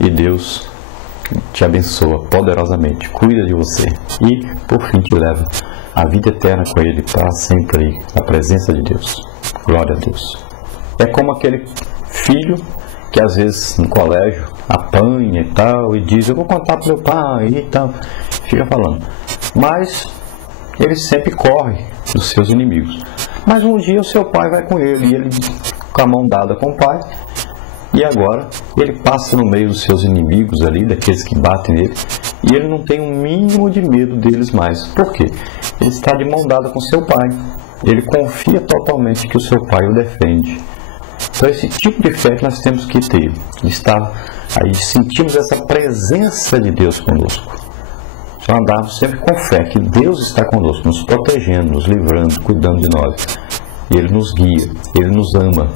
e Deus te abençoa poderosamente, cuida de você e, por fim, te leva à vida eterna com Ele para sempre na presença de Deus. Glória a Deus. É como aquele filho que às vezes no colégio apanha e tal, e diz: eu vou contar para meu pai e tal, fica falando, mas ele sempre corre dos seus inimigos. Mas um dia o seu pai vai com ele, e ele com a mão dada com o pai, e agora ele passa no meio dos seus inimigos ali, daqueles que batem nele, e ele não tem um mínimo de medo deles mais. Por quê? Ele está de mão dada com seu pai, ele confia totalmente que o seu pai o defende. Então esse tipo de fé que nós temos que ter, de estar aí, sentimos essa presença de Deus conosco. Só andarmos sempre com fé que Deus está conosco, nos protegendo, nos livrando, cuidando de nós. E Ele nos guia, Ele nos ama,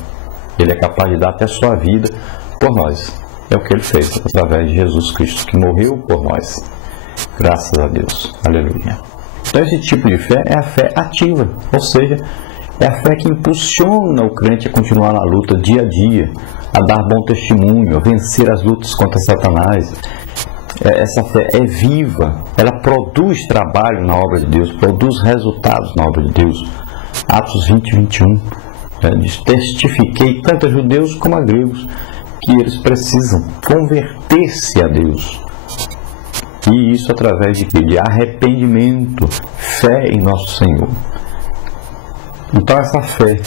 Ele é capaz de dar até a sua vida por nós. É o que Ele fez através de Jesus Cristo, que morreu por nós. Graças a Deus. Aleluia. Então esse tipo de fé é a fé ativa, ou seja, é a fé que impulsiona o crente a continuar na luta dia a dia, a dar bom testemunho, a vencer as lutas contra Satanás. Essa fé é viva, ela produz trabalho na obra de Deus, produz resultados na obra de Deus. Atos 20, 21, diz: testifiquei tanto a judeus como a gregos que eles precisam converter-se a Deus. E isso através de quê? De arrependimento, fé em nosso Senhor. Então essa fé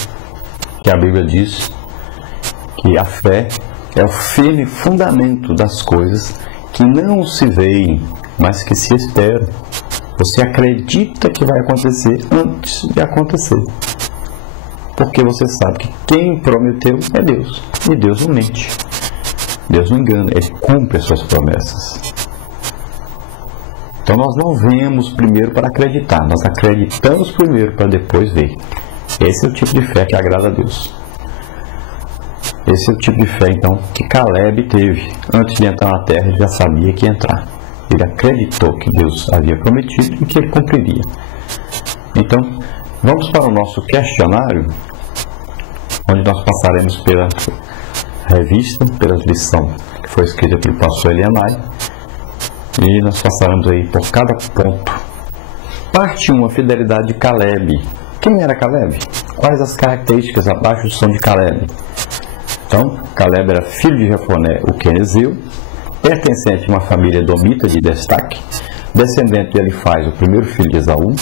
que a Bíblia diz que a fé é o firme fundamento das coisas que não se veem, mas que se esperam. Você acredita que vai acontecer antes de acontecer, porque você sabe que quem prometeu é Deus, e Deus não mente, Deus não engana, Ele cumpre as suas promessas. Então nós não vemos primeiro para acreditar, nós acreditamos primeiro para depois ver. Esse é o tipo de fé que agrada a Deus. Esse é o tipo de fé, então, que Caleb teve. Antes de entrar na terra, ele já sabia que ia entrar. Ele acreditou que Deus havia prometido e que ele cumpriria. Então, vamos para o nosso questionário, onde nós passaremos pela revista, pela lição que foi escrita pelo pastor Elianai, e nós passaremos aí por cada ponto. Parte 1, a fidelidade de Caleb. Quem era Caleb? Quais as características abaixo são de Caleb? Então, Caleb era filho de Jefoné, o quenezeu, pertencente a uma família edomita de destaque, descendente de Elifaz, o primeiro filho de Esaú.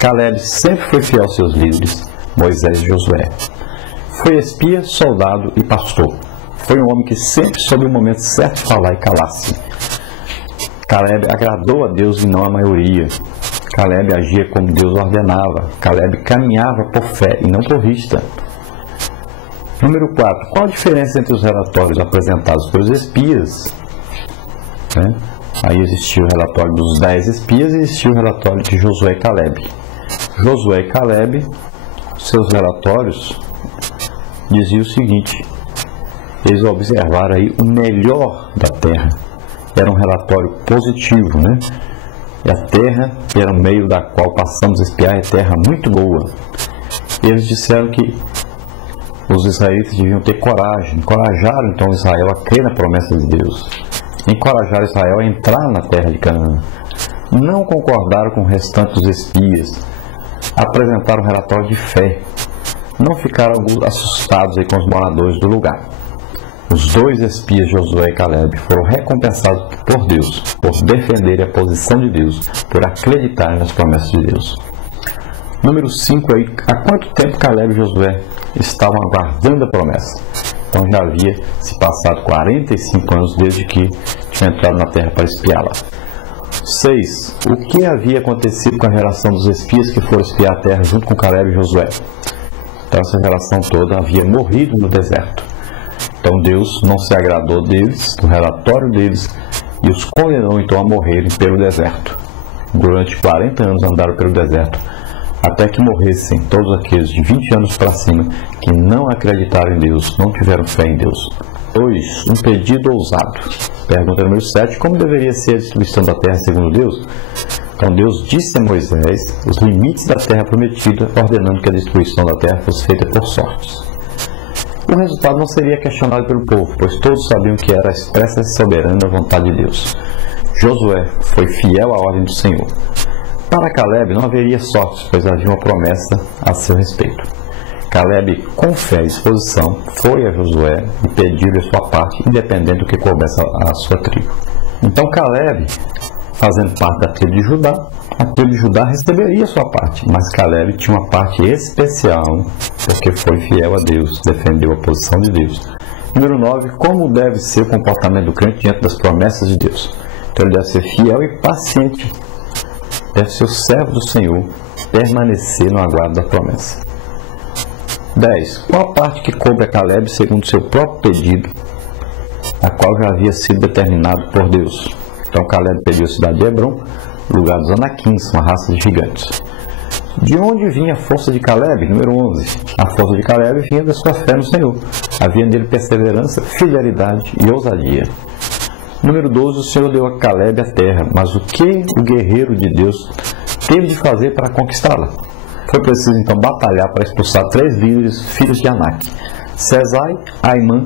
Caleb sempre foi fiel aos seus líderes, Moisés e Josué. Foi espia, soldado e pastor. Foi um homem que sempre soube o momento certo de falar e calar-se. Caleb agradou a Deus e não a maioria. Caleb agia como Deus ordenava. Caleb caminhava por fé e não por vista. Número 4. Qual a diferença entre os relatórios apresentados pelos espias? Aí existiu o relatório dos 10 espias e existiu o relatório de Josué e Caleb. Josué e Caleb, seus relatórios, diziam o seguinte: eles observaram aí o melhor da terra. Era um relatório positivo, E a terra, que era o meio da qual passamos a espiar, é terra muito boa. E eles disseram que os israelitas deviam ter coragem. Encorajaram então Israel a crer na promessa de Deus. Encorajaram Israel a entrar na terra de Canaã. Não concordaram com o restante dos espias. Apresentaram um relatório de fé. Não ficaram assustados aí com os moradores do lugar. Os 2 espias, Josué e Caleb, foram recompensados por Deus, por defenderem a posição de Deus, por acreditarem nas promessas de Deus. Número 5 aí, há quanto tempo Caleb e Josué estavam aguardando a promessa? Então já havia se passado 45 anos desde que tinham entrado na terra para espiá-la. 6. O que havia acontecido com a geração dos espias que foram espiar a terra junto com Caleb e Josué? Então essa geração toda havia morrido no deserto. Então Deus não se agradou deles, do relatório deles, e os condenou então a morrerem pelo deserto. Durante 40 anos andaram pelo deserto, até que morressem todos aqueles de 20 anos para cima que não acreditaram em Deus, não tiveram fé em Deus. 2. Um pedido ousado. Pergunta número 7. Como deveria ser a distribuição da terra segundo Deus? Então Deus disse a Moisés os limites da terra prometida, ordenando que a distribuição da terra fosse feita por sortes. o resultado não seria questionado pelo povo, pois todos sabiam que era a expressa e soberana vontade de Deus. Josué foi fiel à ordem do Senhor. Para Caleb não haveria sorte, pois havia uma promessa a seu respeito. Caleb, com fé e disposição, foi a Josué e pediu-lhe a sua parte, independente do que coubesse a sua tribo. Então Caleb, fazendo parte da tribo de Judá, a tribo de Judá receberia a sua parte, mas Caleb tinha uma parte especial, porque foi fiel a Deus, defendeu a posição de Deus. Número 9, como deve ser o comportamento do crente diante das promessas de Deus? Então ele deve ser fiel e paciente, deve ser o servo do Senhor, permanecer no aguardo da promessa. 10. Qual a parte que coube a Caleb segundo seu próprio pedido, a qual já havia sido determinado por Deus? Então Caleb pediu a cidade de Hebron, lugar dos Anaquins, uma raça de gigantes. De onde vinha a força de Caleb? Número 11. A força de Caleb vinha da sua fé no Senhor. Havia nele perseverança, fidelidade e ousadia. Número 12. O Senhor deu a Caleb a terra, mas o que o guerreiro de Deus teve de fazer para conquistá-la? Foi preciso então batalhar para expulsar 3 líderes, filhos de Anak, Sesai, Aimã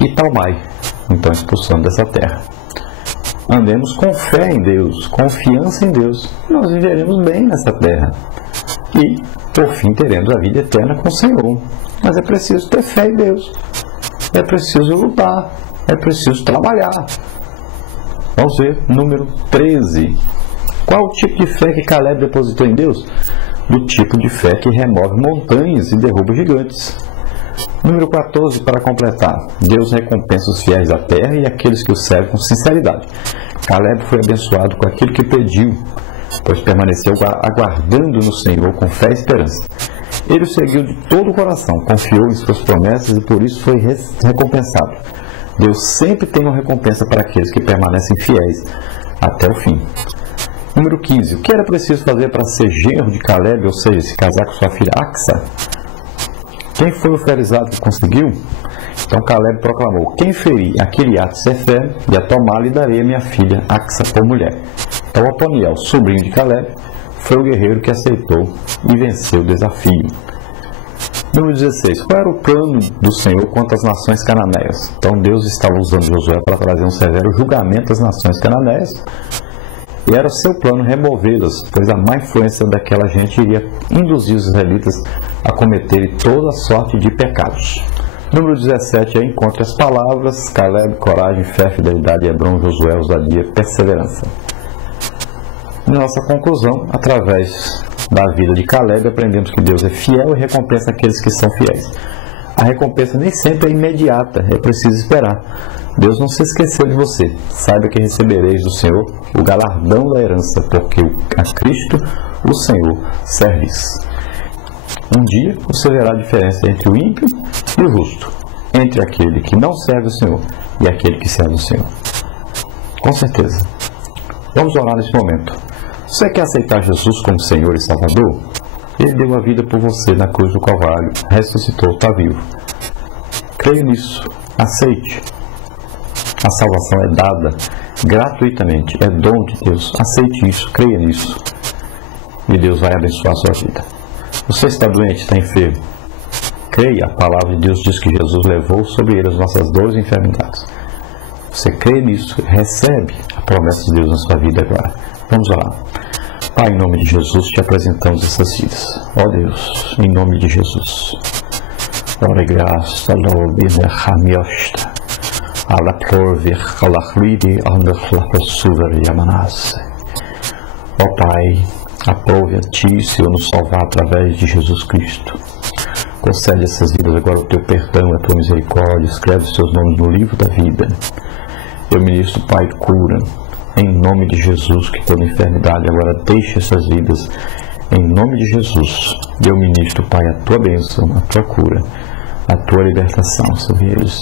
e Talmai, então expulsando dessa terra. Andemos com fé em Deus, confiança em Deus, nós viveremos bem nessa terra. E, por fim, teremos a vida eterna com o Senhor. Mas é preciso ter fé em Deus. É preciso lutar. É preciso trabalhar. Vamos ver, número 13. Qual o tipo de fé que Caleb depositou em Deus? Do tipo de fé que remove montanhas e derruba gigantes. Número 14, para completar. Deus recompensa os fiéis da terra e aqueles que o servem com sinceridade. Caleb foi abençoado com aquilo que pediu, pois permaneceu aguardando no Senhor com fé e esperança. Ele o seguiu de todo o coração, confiou em suas promessas e por isso foi recompensado. Deus sempre tem uma recompensa para aqueles que permanecem fiéis até o fim. Número 15. O que era preciso fazer para ser genro de Caleb, ou seja, se casar com sua filha Axa? Quem foi o felizardo que conseguiu? Então Caleb proclamou: quem ferir a Kiriat Sefer e a tomar lhe darei a minha filha Axa por mulher. Então Otoniel, sobrinho de Caleb, foi o guerreiro que aceitou e venceu o desafio. Número 16. Qual era o plano do Senhor contra as nações cananeias? Então Deus estava usando Josué para trazer um severo julgamento às nações cananeias. E era o seu plano removê-las, pois a má influência daquela gente iria induzir os israelitas a cometerem toda sorte de pecados. Número 17. Aí encontra as palavras: Caleb, coragem, fé, fidelidade, Hebron, Josué, ousadia, perseverança. Nossa conclusão, através da vida de Caleb, aprendemos que Deus é fiel e recompensa aqueles que são fiéis. A recompensa nem sempre é imediata, é preciso esperar. Deus não se esqueceu de você. Saiba que recebereis do Senhor o galardão da herança, porque a Cristo, o Senhor, servis. Um dia você verá a diferença entre o ímpio e o justo, entre aquele que não serve o Senhor e aquele que serve o Senhor. Com certeza. Vamos orar nesse momento. Você quer aceitar Jesus como Senhor e Salvador? Ele deu a vida por você na cruz do Calvário, ressuscitou, está vivo. Creia nisso, aceite. A salvação é dada gratuitamente, é dom de Deus. Aceite isso, creia nisso. E Deus vai abençoar a sua vida. Você está doente, está enfermo? Creia, a palavra de Deus diz que Jesus levou sobre ele as nossas dores e enfermidades. Você crê nisso, recebe a promessa de Deus na sua vida agora. Vamos orar. Pai, em nome de Jesus, te apresentamos essas vidas. Ó Deus, em nome de Jesus. Ora graça, lobe, derramiosta. Ala plorver, alachlide, andachlaposuver, yamanase. Ó Pai, aprove a Ti, Senhor, nos salvar através de Jesus Cristo. Concede a essas vidas agora o Teu perdão, a Tua misericórdia. Escreve os Teus nomes no livro da vida. Eu ministro, Pai, cura. Em nome de Jesus, que toda enfermidade agora deixe essas vidas. Em nome de Jesus, eu ministro, Pai, a Tua bênção, a Tua cura, a Tua libertação sobre eles.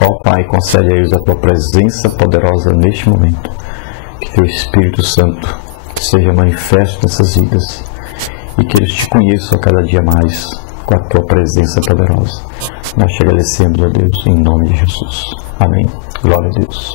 Ó Pai, concede a eles a Tua presença poderosa neste momento. Que Teu Espírito Santo seja manifesto nessas vidas e que eles Te conheçam a cada dia mais com a Tua presença poderosa. Nós te agradecemos, ó Deus, em nome de Jesus. Amém. Glória a Deus.